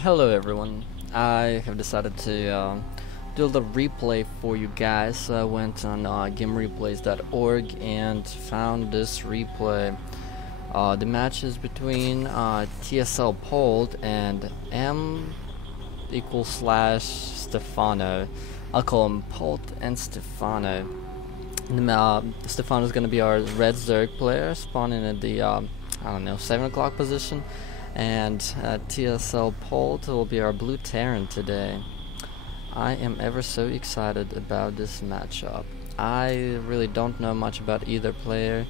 Hello everyone, I have decided to do a little replay for you guys. So I went on gamereplays.org and found this replay. The matches between TSL Polt and M equals slash Stephano. I'll call him Polt and Stephano. Stephano is going to be our red Zerg player, spawning at the, I don't know, 7 o'clock position. And TSL Polt will be our blue Terran today. I am ever so excited about this matchup. I really don't know much about either player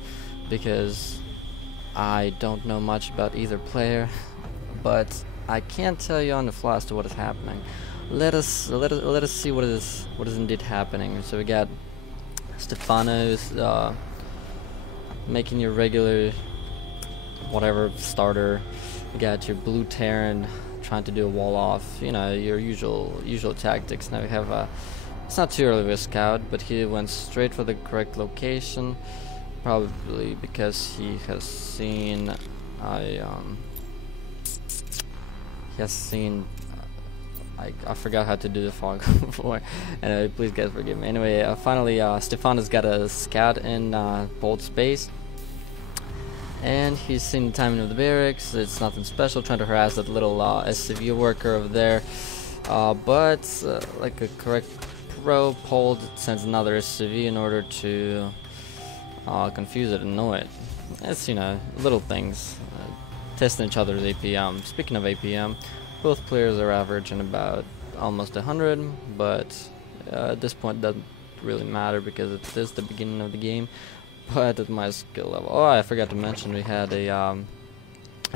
because I don't know much about either player, but I can't tell you on the fly as to what is happening. Let us see what is indeed happening. So we got Stephano's making your regular whatever starter. You got your blue Terran trying to do a wall off, you know, your usual tactics. Now we have it's not too early with a scout, but he went straight for the correct location, probably because he has seen I forgot how to do the fog before. Anyway, please guys forgive me. Anyway, finally Stephano's got a scout in Polt space. And he's seen the timing of the barracks. It's nothing special, trying to harass that little SCV worker over there. But like a correct pro, Polt sends another SCV in order to confuse it and annoy it. It's, you know, little things. Testing each other's APM. Speaking of APM, both players are averaging about almost 100, but at this point it doesn't really matter because it is the beginning of the game. But at my skill level, oh, I forgot to mention we had a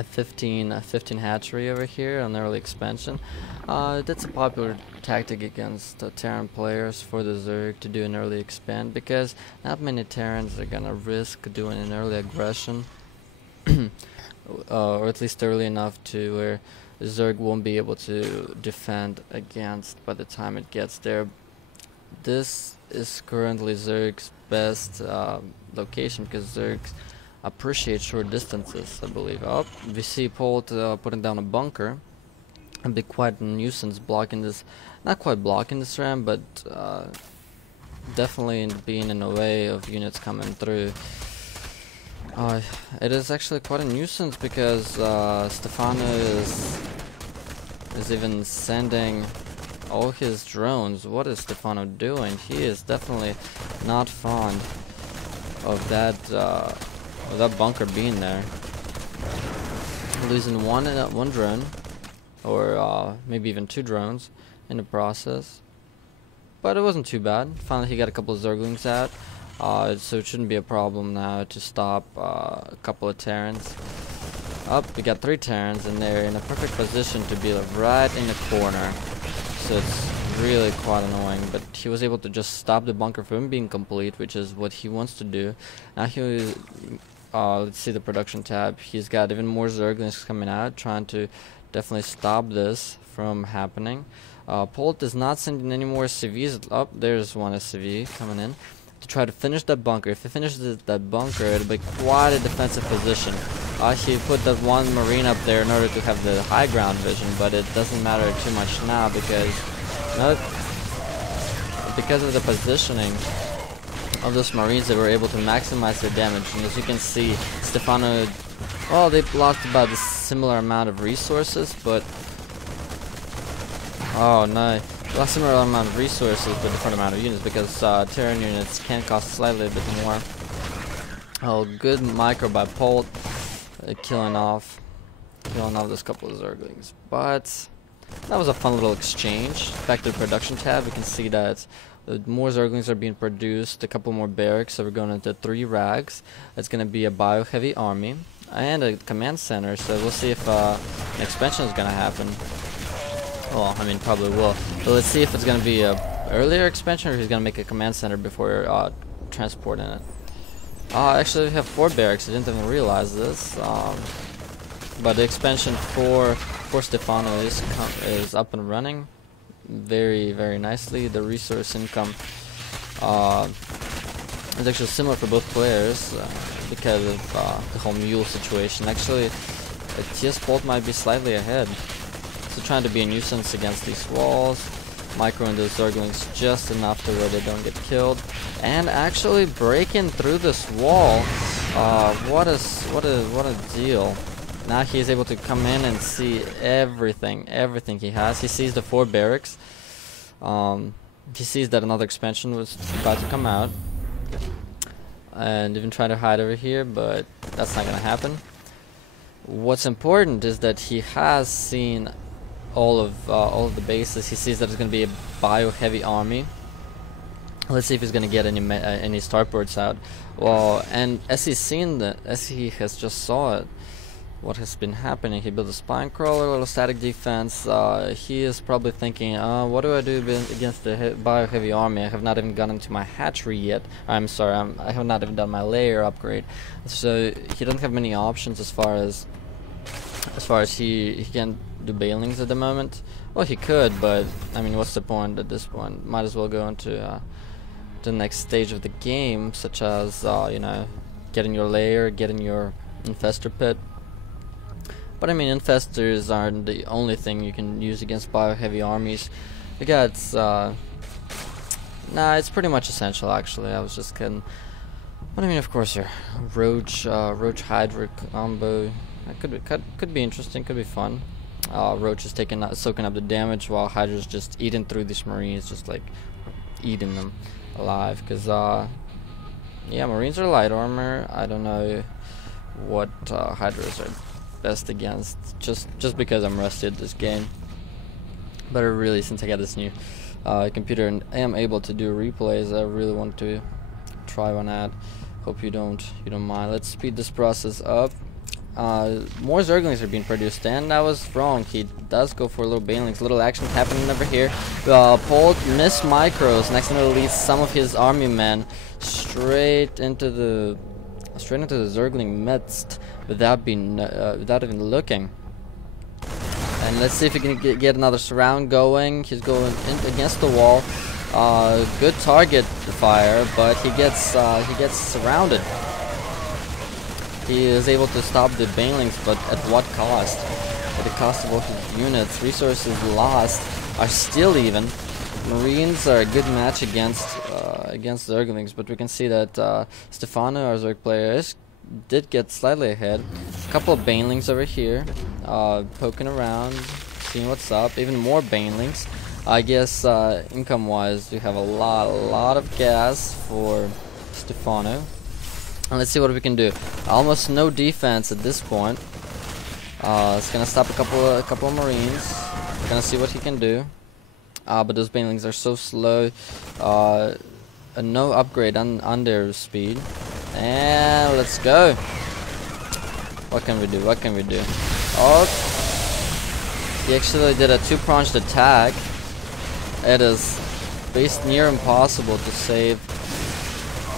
15 hatchery over here on the early expansion. That's a popular tactic against Terran players for the Zerg to do an early expand because not many Terrans are gonna risk doing an early aggression, or at least early enough to where the Zerg won't be able to defend against by the time it gets there. This is currently Zerg's best location because Zergs appreciate short distances, I believe. Oh, we see Polt putting down a bunker. It'd be quite a nuisance blocking this, not quite blocking this ram, but definitely being in the way of units coming through. It is actually quite a nuisance because Stephano is even sending all his drones. What is Stephano doing? He is definitely not fond of that bunker being there. Losing one drone, or maybe even 2 drones in the process. But it wasn't too bad. Finally, he got a couple of Zerglings out, so it shouldn't be a problem now to stop a couple of Terrans. We got 3 Terrans, and they're in a perfect position to be right in the corner. So it's really quite annoying, but he was able to just stop the bunker from being complete, which is what he wants to do. Now let's see the production tab. He's got even more Zerglings coming out, trying to definitely stop this from happening. Polt is not sending any more SCVs. Oh, there's one SCV coming in to try to finish that bunker. If he finishes that bunker, it'll be quite a defensive position. He put that one marine up there in order to have the high ground vision, but it doesn't matter too much now because of the positioning of those marines, they were able to maximize their damage. And as you can see, Stephano, well, they blocked about a similar amount of resources, but oh no, lost similar amount of resources but different amount of units because Terran units can cost slightly a bit more. Oh, good micro by Polt. Killing off this couple of Zerglings, but that was a fun little exchange. Back to the production tab, we can see that more Zerglings are being produced, a couple more barracks, so we're going into 3 rags. It's going to be a bio-heavy army and a command center, so we'll see if an expansion is going to happen. Well, I mean, probably will, but let's see if it's going to be a earlier expansion or if he's going to make a command center before transporting it. Actually, we have 4 barracks. I didn't even realize this. But the expansion for Stephano is up and running very, very nicely. The resource income is actually similar for both players because of the whole mule situation. Actually, TS Polt might be slightly ahead. So trying to be a nuisance against these walls, microing those Zerglings just enough to where they don't get killed, and actually breaking through this wall. What a deal! Now he is able to come in and see everything he has. He sees the 4 barracks. He sees that another expansion was about to come out, and even try to hide over here, but that's not gonna happen. What's important is that he has seen all of the bases. He sees that it's gonna be a bio-heavy army. Let's see if he's gonna get any starports out. Well, and as he has just saw it, what has been happening, he built a spine crawler, a little static defense. He is probably thinking, what do I do against the bio-heavy army? I have not even gotten to my hatchery yet. I'm sorry, I have not even done my layer upgrade. So he doesn't have many options as far as he can't do bailings at the moment. Well, he could, but I mean, what's the point at this point? Might as well go into the next stage of the game, such as you know, getting your layer, getting your infestor pit. But I mean, infestors aren't the only thing you can use against bio-heavy armies. You got nah, it's pretty much essential actually. I was just kidding. But I mean, of course, your Roach Hydra combo. Could be interesting, could be fun. Roach is soaking up the damage while Hydra's just eating through these Marines, just like eating them alive. Cause yeah, Marines are light armor. I don't know what Hydras are best against, just because I'm rusty at this game. But really, since I got this new computer and am able to do replays, I really want to try one out. Hope you don't mind. Let's speed this process up. More Zerglings are being produced, and I was wrong. He does go for little banelings. Little action happening over here. Polt missed micros, next to leads some of his army men straight into the Zergling midst without even looking. And let's see if he can get another surround going. He's going in against the wall. Good target fire, but he gets surrounded. He is able to stop the banelings, but at what cost? At the cost of all his units. Resources lost are still even. Marines are a good match against Zerglings, but we can see that Stephano, our Zerg player, did get slightly ahead. A couple of banelings over here, poking around, seeing what's up. Even more banelings. I guess income-wise, we have a lot of gas for Stephano. And let's see what we can do. Almost no defense at this point. It's gonna stop a couple of Marines. We're gonna see what he can do. But those banelings are so slow. No upgrade on their speed. And let's go. What can we do? What can we do? Oh, he actually did a 2-pronged attack. It is based near impossible to save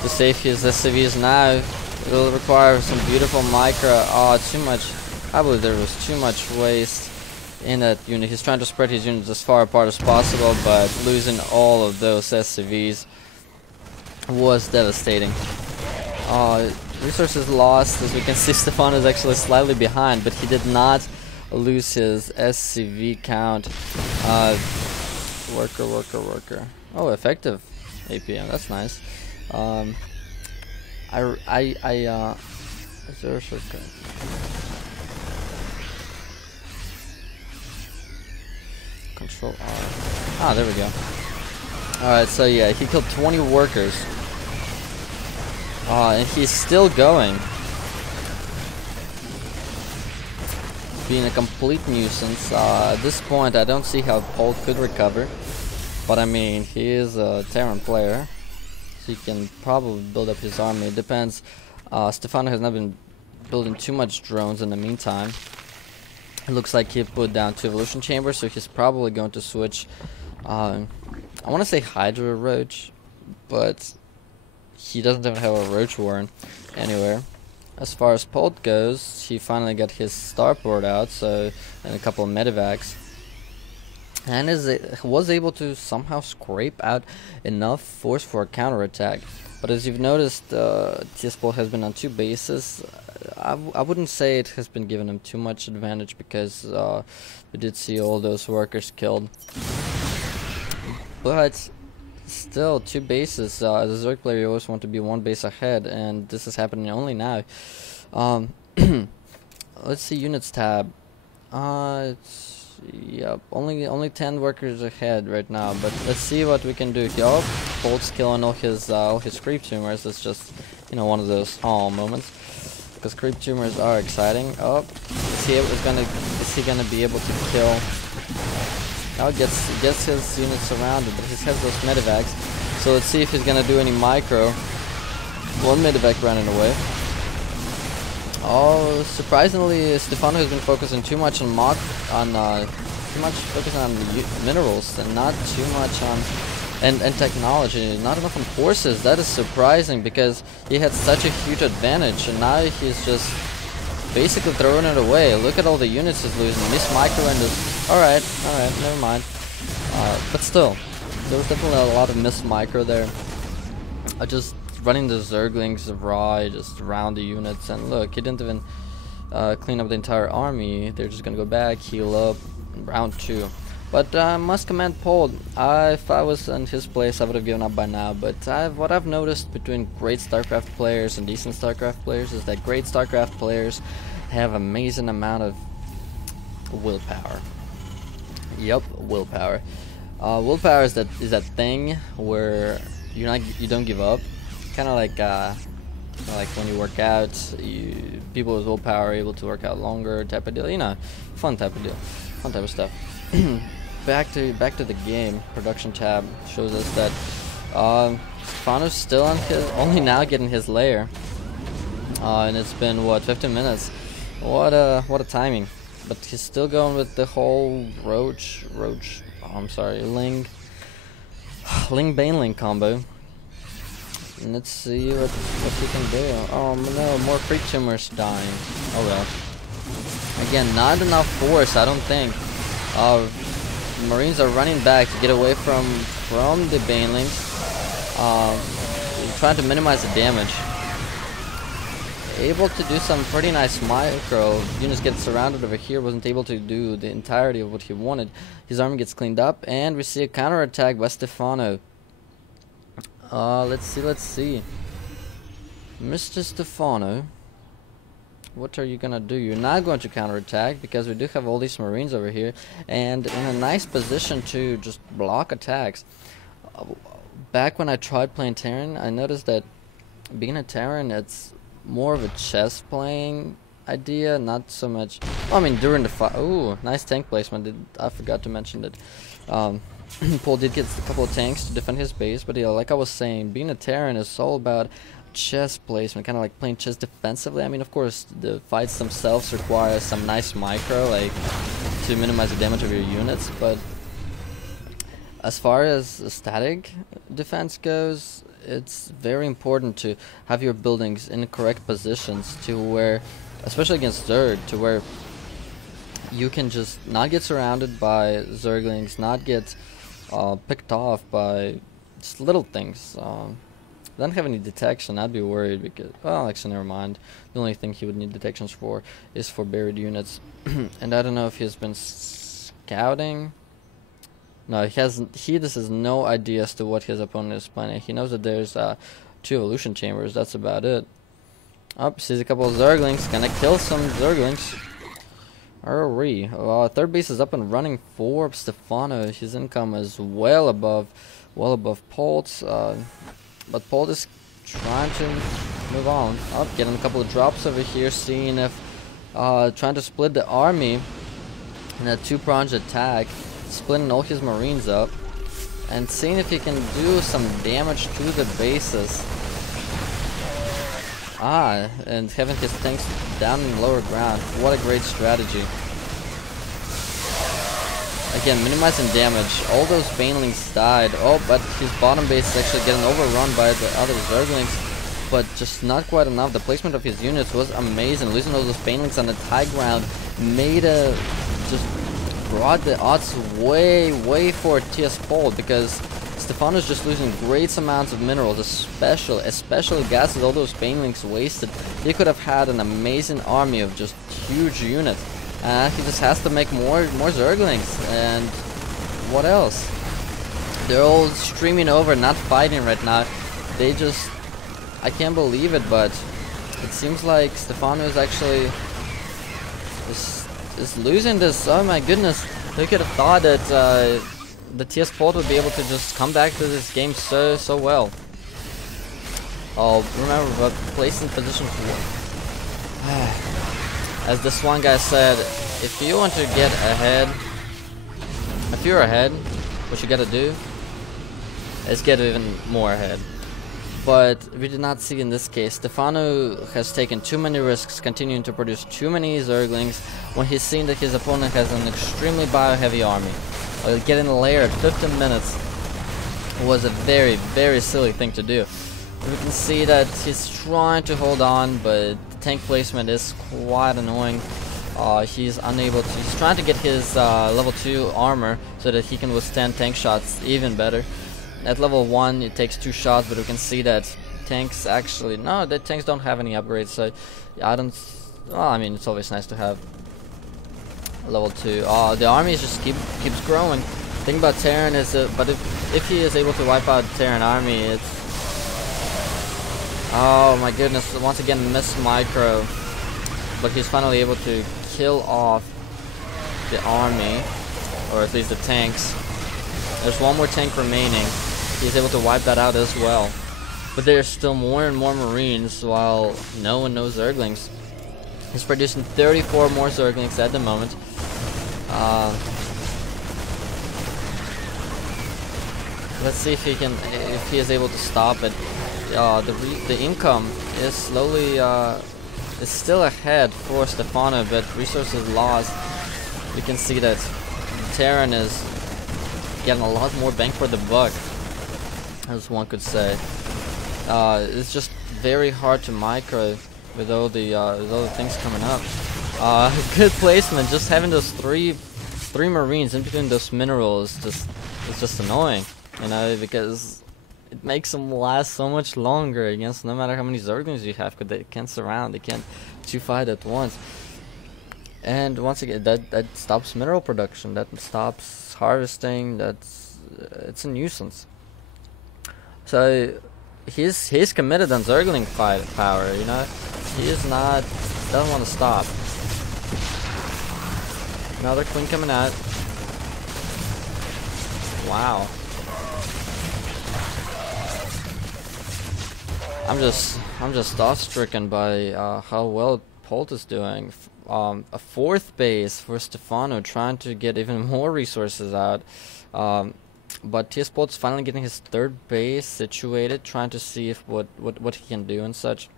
his SCVs now. It will require some beautiful micro. Oh, too much. I believe there was too much waste in that unit. He's trying to spread his units as far apart as possible, but losing all of those SCVs was devastating. Resources lost. As we can see, Stephano is actually slightly behind, but he did not lose his SCV count. Worker. Oh, effective APM. That's nice. Is there a shortcut? Control R. Ah, there we go. Alright, so yeah, he killed 20 workers. And he's still going. Being a complete nuisance. At this point, I don't see how Polt could recover. But I mean, he is a Terran player, so he can probably build up his army. It depends. Stephano has not been building too much drones in the meantime. It looks like he put down 2 evolution chambers, so he's probably going to switch. I want to say Hydra Roach, but he doesn't even have a Roach Warren anywhere. As far as Polt goes, he finally got his starport out, so, and a couple of medivacs. and was able to somehow scrape out enough force for a counterattack. But as you've noticed, Polt has been on 2 bases. I wouldn't say it has been giving him too much advantage, because we did see all those workers killed. But still, 2 bases. As a Zerg player, you always want to be 1 base ahead, and this is happening only now. Let's see units tab. Yep, only 10 workers ahead right now. But let's see what we can do. Yup, Polt's killing all his creep tumors. It's just, you know, one of those moments, because creep tumors are exciting. Oh, is he gonna be able to kill? Now gets his units surrounded, but he has those medivacs. So let's see if he's gonna do any micro. 1 medivac running away. Oh, surprisingly, Stephano has been focusing too much on minerals and not too much on and technology, not enough on forces. That is surprising, because he had such a huge advantage, and now he's just basically throwing it away. Look at all the units he's losing. Miss micro and is alright, never mind. But still, there was definitely a lot of miss micro there. Just running the Zerglings raw just around the units, and look, he didn't even clean up the entire army. They're just gonna go back, heal up, round 2. But I must commend Polt. If I was in his place, I would have given up by now. But what I've noticed between great Starcraft players and decent Starcraft players is that great Starcraft players have amazing amount of willpower. Yup, willpower. Willpower is that thing where you don't give up. Kind of like when you work out, people with willpower are able to work out longer, type of deal. You know, fun type of deal, fun type of stuff. back to the game. Production tab shows us that Stephano's still on only now getting his lair, and it's been what, 15 minutes. What a timing! But he's still going with the whole Ling Baneling combo. And let's see what he can do. Oh no, more creep tumors dying. Oh well. Again, not enough force, I don't think. Marines are running back to get away from the Banelings. Trying to minimize the damage. Able to do some pretty nice micro. Units get surrounded over here. Wasn't able to do the entirety of what he wanted. His army gets cleaned up, and we see a counterattack by Stephano. Let's see. Mr. Stephano, what are you gonna do? You're not going to counterattack, because we do have all these Marines over here, and in a nice position to just block attacks. Back when I tried playing Terran, I noticed that being a Terran, it's more of a chess playing idea, not so much. I mean, during the fight. Ooh, nice tank placement. I forgot to mention that. Polt did get a couple of tanks to defend his base, but yeah, like I was saying, being a Terran is all about chess placement, kind of like playing chess defensively. I mean, of course, the fights themselves require some nice micro, like to minimize the damage of your units, but as far as static defense goes, it's very important to have your buildings in correct positions to where, especially against Zerg, to where you can just not get surrounded by Zerglings, not get picked off by just little things. Don't have any detection, I'd be worried, because, well, actually never mind. The only thing he would need detections for is for buried units. And I don't know if he's been scouting. No, he hasn't. He just has no idea as to what his opponent is planning. He knows that there's 2 evolution chambers, that's about it. Up, sees a couple of Zerglings, gonna kill some Zerglings. Third base is up and running for Stephano. His income is well above Polt's, but Polt is trying to move on. Up, getting a couple of drops over here, seeing if trying to split the army in a 2-pronged attack, splitting all his Marines up, and seeing if he can do some damage to the bases. And having his tanks down in lower ground. What a great strategy. Again, minimizing damage. All those Banelings died. Oh, but his bottom base is actually getting overrun by the other Zerglings. But just not quite enough. The placement of his units was amazing. Losing all those Banelings on the high ground made a just brought the odds way for TS Polt, because Stephano is just losing great amounts of minerals, especially gas with all those banelings wasted. He could have had an amazing army of just huge units. He just has to make more Zerglings, and what else? They're all streaming over, not fighting right now. They just, I can't believe it, but it seems like Stephano is actually is losing this. Oh my goodness, who could have thought that the TS Polt would be able to just come back to this game so well. Oh, remember, but placed in position 4. As this one guy said, if you want to get ahead, if you're ahead, what you gotta do is get even more ahead. But we did not see in this case. Stephano has taken too many risks, continuing to produce too many Zerglings when he's seen that his opponent has an extremely bio-heavy army. Getting a layer at 15 minutes was a very silly thing to do. We can see that he's trying to hold on, but the tank placement is quite annoying. He's unable to. He's trying to get his level 2 armor so that he can withstand tank shots even better. At level 1 it takes 2 shots, but we can see that tanks actually, no, the tanks don't have any upgrades, so I don't, well, I mean, it's always nice to have level 2. The army just keeps growing. The thing about Terran is but if he is able to wipe out Terran army, it's, oh my goodness, once again missed micro, but he's finally able to kill off the army, or at least the tanks. There's one more tank remaining. He's able to wipe that out as well. But there's still more and more Marines, while no one knows Zerglings. He's producing 34 more Zerglings at the moment. Let's see if he is able to stop it. The income is slowly is still ahead for Stephano, but resources lost. We can see that Terran is getting a lot more bang for the buck, as one could say. It's just very hard to micro with all the things coming up. Good placement. Just having those three Marines in between those minerals is just annoying, you know, because it makes them last so much longer against no matter how many Zerglings you have, because they can't surround, they can't two fight at once. And once again, that stops mineral production, that stops harvesting. It's a nuisance. So he's committed on Zergling power, you know. He is not, doesn't want to stop. Another queen coming out. Wow. I'm just awe-stricken by how well Polt is doing. A 4th base for Stephano, trying to get even more resources out. But TS Polt's finally getting his 3rd base situated, trying to see if what he can do and such.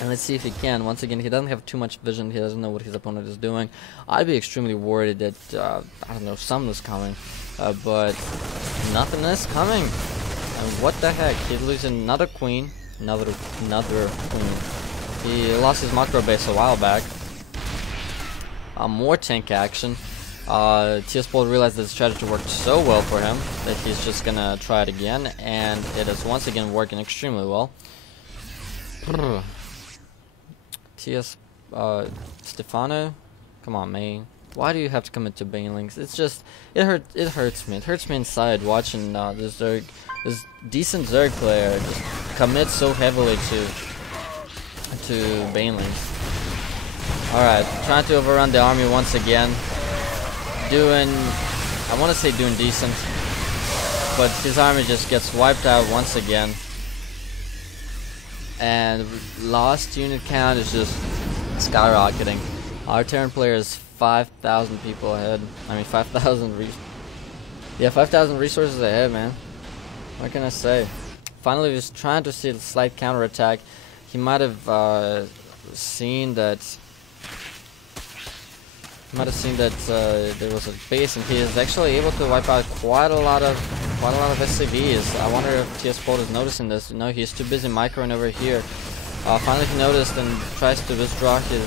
And let's see if he can. Once again, he doesn't have too much vision. He doesn't know what his opponent is doing. I'd be extremely worried that I don't know, something is coming, but nothing is coming. And what the heck? He's losing another queen, another queen. He lost his macro base a while back. More tank action. TS Polt realized that the strategy worked so well for him that he's just gonna try it again, and it is once again working extremely well. TS Stephano, come on, man. Why do you have to commit to banelings? It's just, it hurts me. It hurts me inside watching this decent Zerg player just commit so heavily to banelings. Alright, trying to overrun the army once again. I want to say doing decent, but his army just gets wiped out once again. And lost unit count is just skyrocketing. Our Terran player is 5,000 people ahead. I mean 5,000 resources ahead, man. What can I say? Finally, he was trying to see a slight counterattack. He might have seen that. There was a base, and he is actually able to wipe out quite a lot of SCVs. I wonder if TS Polt is noticing this. No, he's too busy microing over here. Finally, he noticed and tries to withdraw his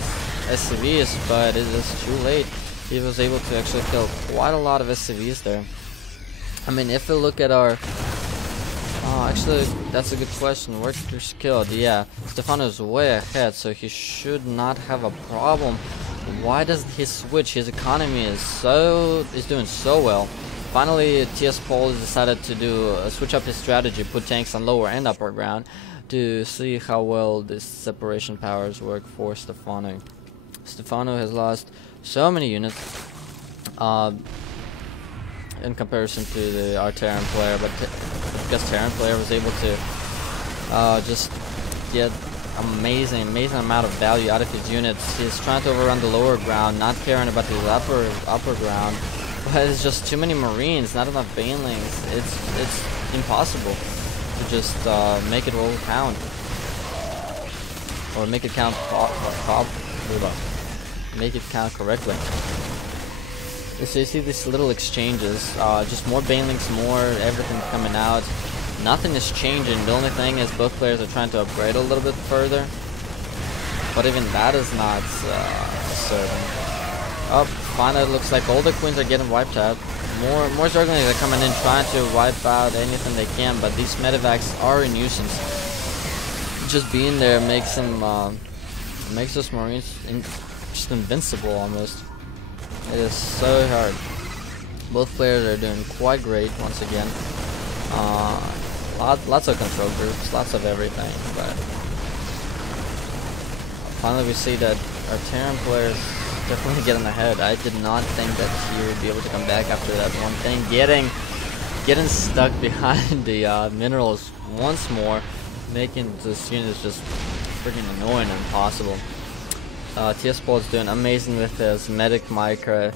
SCVs, but it is too late. he was able to actually kill quite a lot of SCVs there. I mean, if we look at our... Oh, actually, that's a good question. Workers killed. Yeah, Stephano's way ahead, so he should not have a problem. Why does he switch? His economy is doing so well. Finally, TS Polt decided to switch up his strategy, put tanks on lower and upper ground to see how well this separation powers work for Stephano. Stephano has lost so many units in comparison to our Terran player, but because Terran player was able to just get amazing amount of value out of his units. He's trying to overrun the lower ground, not caring about his upper ground, but it's just too many Marines, not enough Banelings. It's impossible to just make it all count, or make it count make it count correctly. So you see these little exchanges, just more Banelings, more everything coming out. Nothing is changing. The only thing is both players are trying to upgrade a little bit further, but even that is not serving. Oh, finally it looks like all the queens are getting wiped out. More Zerglings are coming in trying to wipe out anything they can, but these medevacs are a nuisance. Just being there makes them makes those Marines just invincible almost. It is so hard. Both players are doing quite great once again. Lots of control groups, lots of everything, but finally we see that our Terran players definitely getting ahead. I did not think that he would be able to come back after that one thing. Getting stuck behind the minerals once more, making this unit just freaking annoying and impossible. TS Polt's doing amazing with his medic micro.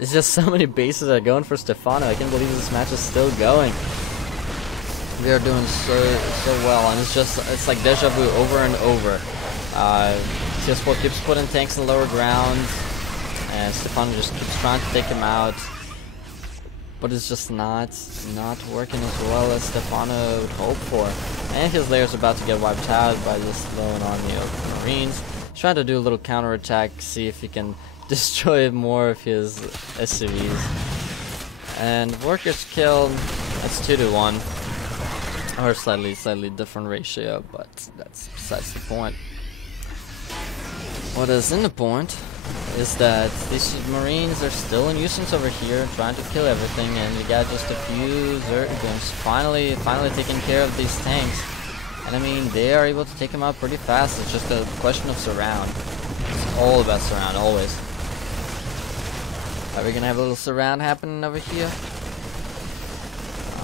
It's just so many bases are going for Stephano. I can't believe this match is still going. They are doing so well, and it's like deja vu over and over. TS Polt keeps putting tanks in the lower ground, and Stephano just keeps trying to take him out, but it's just not working as well as Stephano would hope for. And his layer's about to get wiped out by this lone army of Marines. He's trying to do a little counterattack, see if he can destroy more of his SCVs. And workers killed. That's 2-to-1, or slightly different ratio, but that's besides the point. What is in the point is that these Marines are still a nuisance over here, trying to kill everything, and we got just a few Zerglings finally taking care of these tanks. And I mean, they are able to take them out pretty fast. It's just a question of surround. It's all about surround, always. Are we gonna have a little surround happening over here?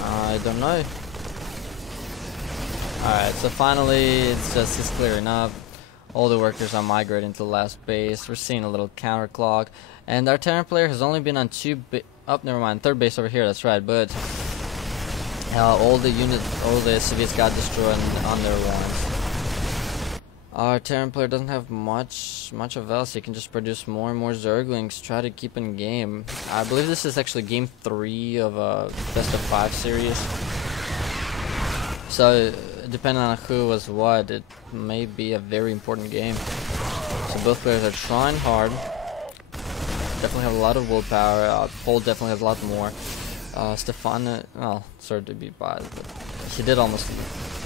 I don't know. Alright, so finally he's clearing up. All the workers are migrating to the last base. We're seeing a little counter clock. And our Terran player has only been on never mind, third base over here, that's right, but all the SCVs got destroyed on their lines. Our Terran player doesn't have much of else. He can just produce more and more Zerglings, try to keep in game. I believe this is actually game 3 of a best of 5 series. So depending on who was what, it may be a very important game. So both players are trying hard. Definitely have a lot of willpower. Polt definitely has a lot more. Stephano, well, sorry to be biased, but he did almost,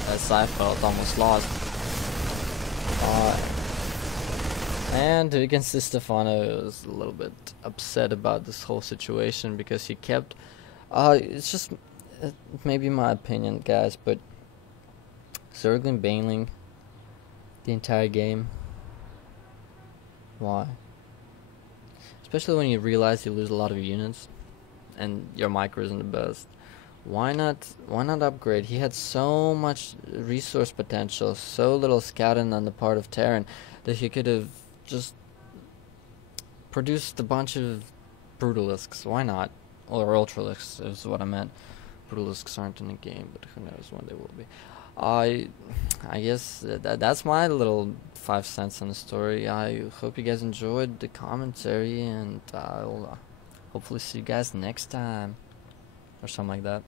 as I felt, almost lost. And we can see Stephano was a little bit upset about this whole situation because he kept, it's just, it may be my opinion, guys, but Zergling Baneling the entire game. Why? Especially when you realize you lose a lot of units and your micro isn't the best. Why not upgrade? He had so much resource potential, so little scouting on the part of Terran, that he could have just produced a bunch of Brutalisks. Why not? Or Ultralisks is what I meant. Brutalisks aren't in the game, but who knows when they will be. I guess that's my little 5 cents on the story. I hope you guys enjoyed the commentary, and I'll hopefully see you guys next time, or something like that.